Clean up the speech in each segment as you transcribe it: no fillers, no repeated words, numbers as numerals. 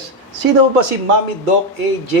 Paredes. Sino ba si Mommy Doc AJ?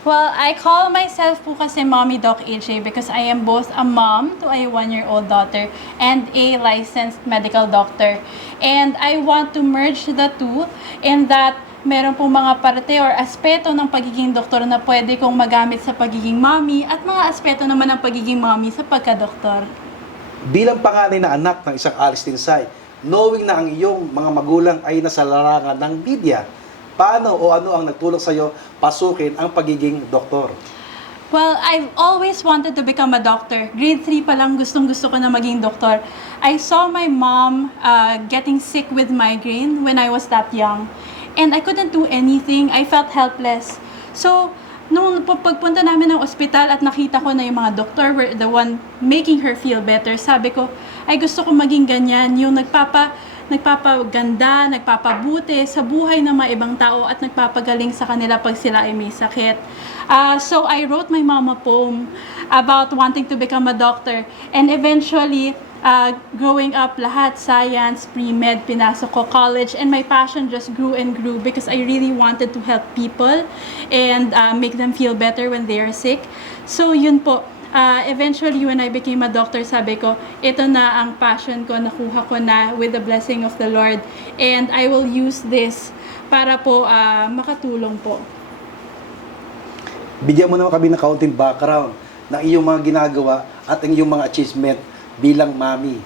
Well, I call myself po kasi Mommy Doc AJ because I am both a mom to a 1-year-old daughter and a licensed medical doctor. And I want to merge the two in that meron pong mga parte or aspeto ng pagiging doktor na pwede kong magamit sa pagiging mommy at mga aspeto naman ng pagiging mommy sa pagka-doktor. Bilang panganay na anak ng isang Alice Tinsay, knowing na ang iyong mga magulang ay nasa larangan ng media, paano o ano ang nagtulong sa iyo pasukin ang pagiging doktor? Well, I've always wanted to become a doctor. Grade 3 pa lang gustong-gusto ko na maging doktor. I saw my mom getting sick with migraine when I was that young. And I couldn't do anything. I felt helpless. So, nung pagpunta namin ng ospital at nakita ko na yung mga doktor were the one making her feel better, sabi ko, ay gusto ko maging ganyan. Yung nagpapaganda, nagpapabuti sa buhay ng mga ibang tao at nagpapagaling sa kanila pag sila ay may sakit. So I wrote my mom a poem about wanting to become a doctor. And eventually, growing up, lahat, science, pre-med, pinasok ko college, and my passion just grew and grew because I really wanted to help people and make them feel better when they are sick. So yun po. Eventually, when I became a doctor, sabi ko, ito na ang passion ko, nakuha ko na with the blessing of the Lord. And I will use this para po makatulong po. Bigyan mo naman kami ng kaunting background ng iyong mga ginagawa at ang iyong mga achievement bilang mommy.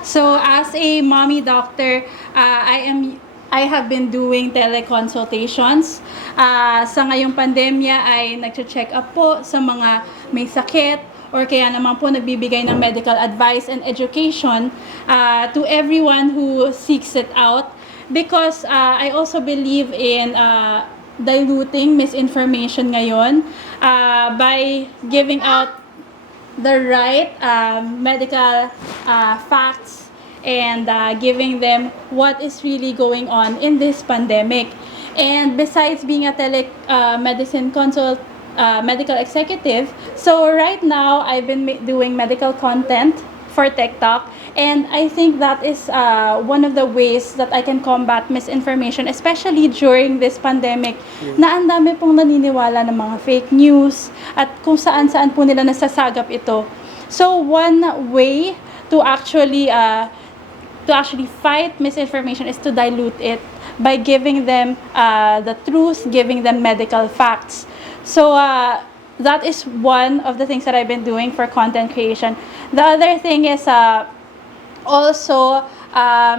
So, as a mommy doctor, I have been doing teleconsultations. Sa ngayong pandemya ay nag-check up po sa mga may sakit or kaya naman po nagbibigay ng medical advice and education to everyone who seeks it out. Because I also believe in diluting misinformation ngayon by giving out the right medical facts and giving them what is really going on in this pandemic. And besides being a medicine medical executive, so right now I've been doing medical content for TikTok, and I think that is one of the ways that I can combat misinformation, especially during this pandemic, na ang dami pong naniniwala ng mga fake news at kung saan-saan po nila nasasagap ito. So one way to actually fight misinformation is to dilute it by giving them the truth, giving them medical facts. So that is one of the things that I've been doing for content creation. The other thing is also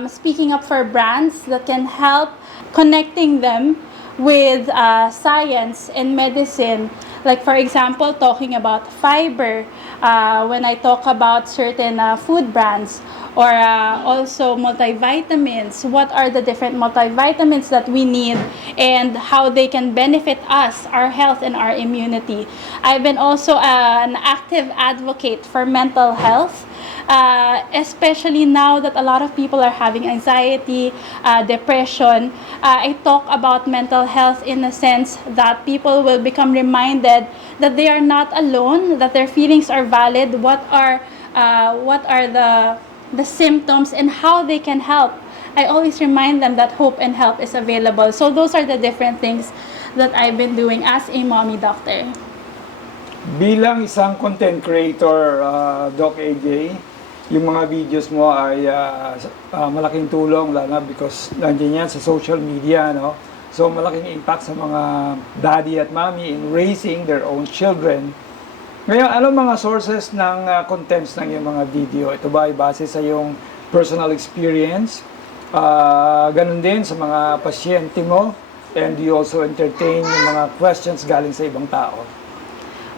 speaking up for brands that can help connecting them with science and medicine. Like for example, talking about fiber, when I talk about certain food brands, or also multivitamins, what are the different multivitamins that we need and how they can benefit us, our health and our immunity. I've been also an active advocate for mental health, especially now that a lot of people are having anxiety, depression. I talk about mental health in a sense that people will become reminded that they are not alone, that their feelings are valid, what are the symptoms and how they can help. I always remind them that hope and help is available. So those are the different things that I've been doing as a mommy doctor. Bilang isang content creator, Doc AJ, yung mga videos mo ay malaking tulong, lalo because nandiyan yan sa social media, no? So malaking impact sa mga daddy at mommy in raising their own children. Ngayon, ano mga sources ng contents ng iyong mga video? Ito ba ay base sa iyong personal experience? Ganun din sa mga pasyente mo? And you also entertain yung mga questions galing sa ibang tao?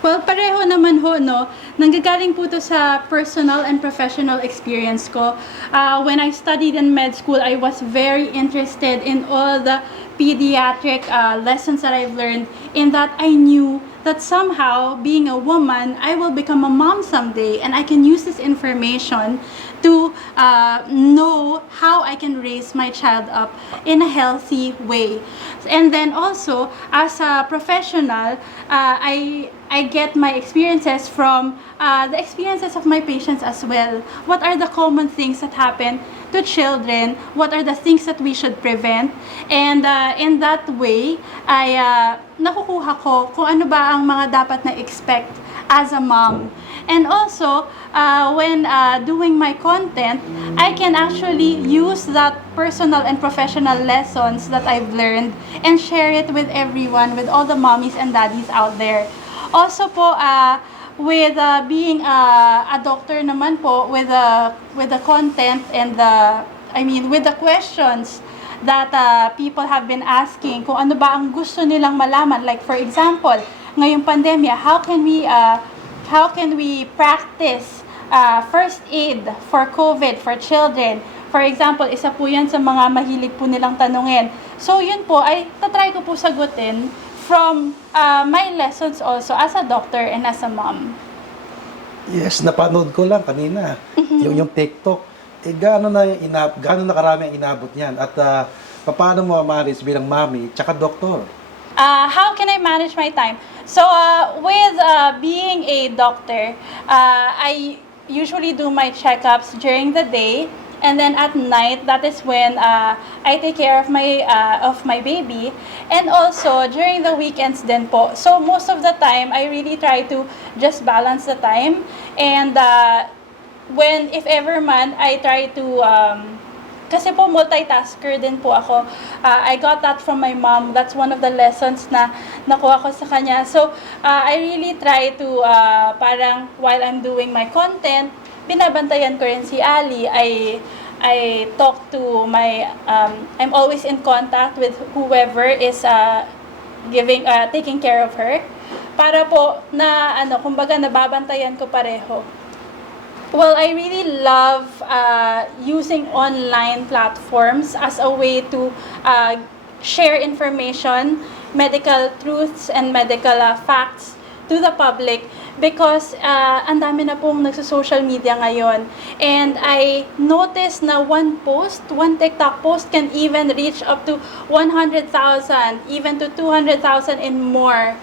Well, pareho naman ho, no? Nanggagaling po to sa personal and professional experience ko. When I studied in med school, I was very interested in all the pediatric lessons that I've learned, in that I knew that somehow, being a woman, I will become a mom someday, and I can use this information to know how I can raise my child up in a healthy way. And then also, as a professional, I get my experiences from the experiences of my patients as well. What are the common things that happen to children what are the things that we should prevent. And in that way, ay nakukuha ko kung ano ba ang mga dapat na expect as a mom. And also, when doing my content, I can actually use that personal and professional lessons that I've learned and share it with everyone, with all the mommies and daddies out there. Also po, with being a doctor naman po, with the content and with the questions that people have been asking, kung ano ba ang gusto nilang malaman. Like for example, ngayong pandemya, how can we practice first aid for COVID for children? For example, isa po yan sa mga mahilig po nilang tanungin. So yun po, ay tatry ko po sagutin from my lessons also as a doctor and as a mom. Yes, napanood ko lang kanina. Yung TikTok. Gaano na karami ang inabot niyan? At paano mo manage bilang mommy tsaka doktor? How can I manage my time? So, with being a doctor, I usually do my checkups during the day, and then at night, that is when I take care of my baby, and also during the weekends din po. So, most of the time, I really try to just balance the time, and if ever man, I try to kasi po multitasker din po ako. I got that from my mom. That's one of the lessons na nakuha ko sa kanya. So, I really try to, parang while I'm doing my content, binabantayan ko rin si Ali. I talk to I'm always in contact with whoever is taking care of her. Para po na, kumbaga nababantayan ko pareho. Well, I really love using online platforms as a way to share information, medical truths, and medical facts to the public because ang dami na pong nagsa-social media ngayon. And I noticed na one TikTok post can even reach up to 100,000, even to 200,000 and more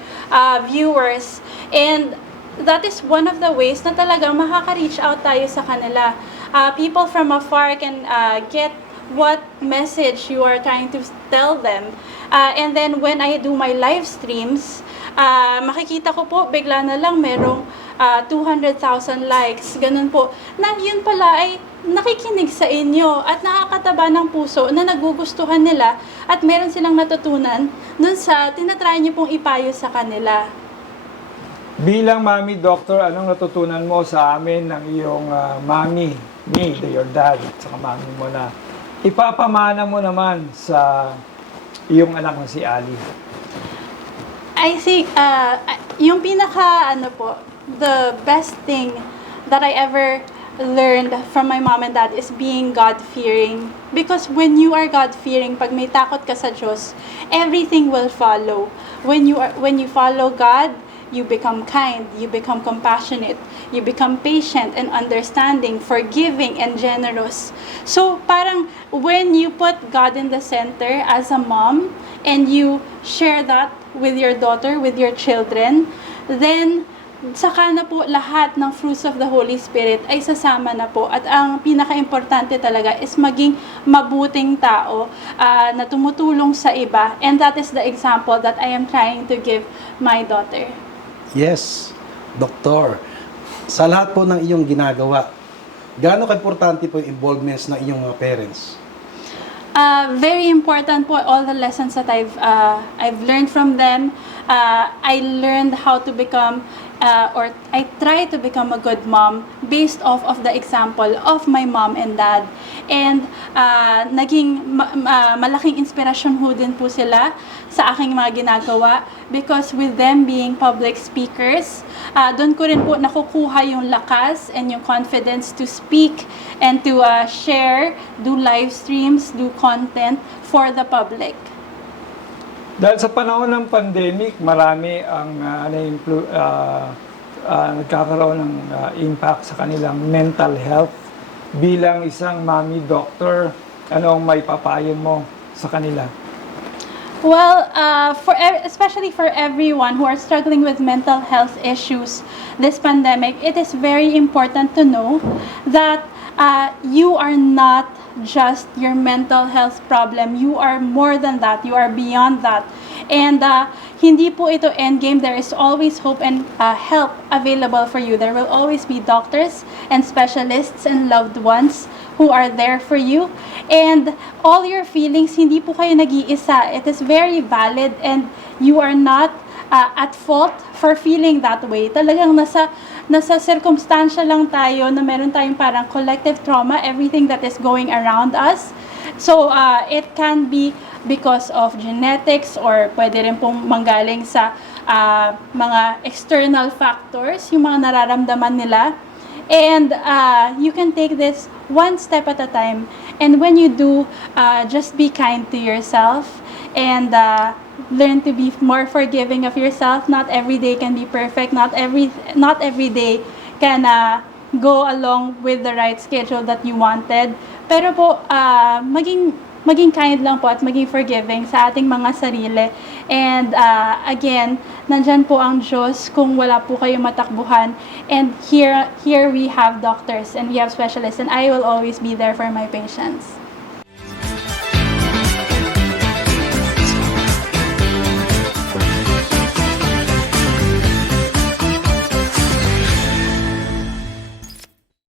viewers. And that is one of the ways na talagang makaka-reach out tayo sa kanila. People from afar can get what message you are trying to tell them. And then when I do my live streams, makikita ko po, bigla na lang merong 200,000 likes, ganun po. Na yun pala ay nakikinig sa inyo at nakakataba ng puso na nagugustuhan nila at meron silang natutunan dun sa tinatry niyo pong ipayo sa kanila. Bilang mommy doctor, anong natutunan mo sa amin ng iyong mommy, your dad, at saka mommy mo na ipapamana mo naman sa iyong anak na si Ali? I think, yung the best thing that I ever learned from my mom and dad is being God-fearing. Because when you are God-fearing, pag may takot ka sa Diyos, everything will follow. When you follow God, you become kind, you become compassionate, you become patient and understanding, forgiving and generous. So parang when you put God in the center as a mom and you share that with your daughter, with your children, then saka na po lahat ng fruits of the Holy Spirit ay sasama na po. At ang pinaka-importante talaga is maging mabuting tao na tumutulong sa iba. And that is the example that I am trying to give my daughter. Yes, Doktor. Sa lahat po ng iyong ginagawa, gaano ka-importante po yung involvements ng iyong mga parents? Very important po all the lessons that I've learned from them. I learned how to become or I try to become a good mom based off of the example of my mom and dad. And naging malaking inspirasyon ho din po sila sa aking mga ginagawa because with them being public speakers, doon ko rin po nakukuha yung lakas and yung confidence to speak and to share, do live streams, do content for the public. Dahil sa panahon ng pandemic, marami ang nagkakaroon ng impact sa kanilang mental health. Bilang isang mommy doctor, ano ang may papayo mo sa kanila? Well, especially for everyone who are struggling with mental health issues this pandemic, it is very important to know that you are not just your mental health problem. You are more than that. You are beyond that. And hindi po ito endgame. There is always hope and help available for you. There will always be doctors and specialists and loved ones who are there for you. And all your feelings, hindi po kayo nag-iisa. It is very valid and you are not at fault for feeling that way. Talagang nasa circumstansya lang tayo na meron tayong parang collective trauma, everything that is going around us. So, it can be because of genetics or pwede rin pong manggaling sa mga external factors, yung mga nararamdaman nila. And you can take this one step at a time. And when you do, just be kind to yourself and learn to be more forgiving of yourself. Not every day can be perfect. Not every day can go along with the right schedule that you wanted. Pero po, maging kind lang po at maging forgiving sa ating mga sarili. And again, nandyan po ang Diyos kung wala po kayo matakbuhan. And here we have doctors and we have specialists and I will always be there for my patients.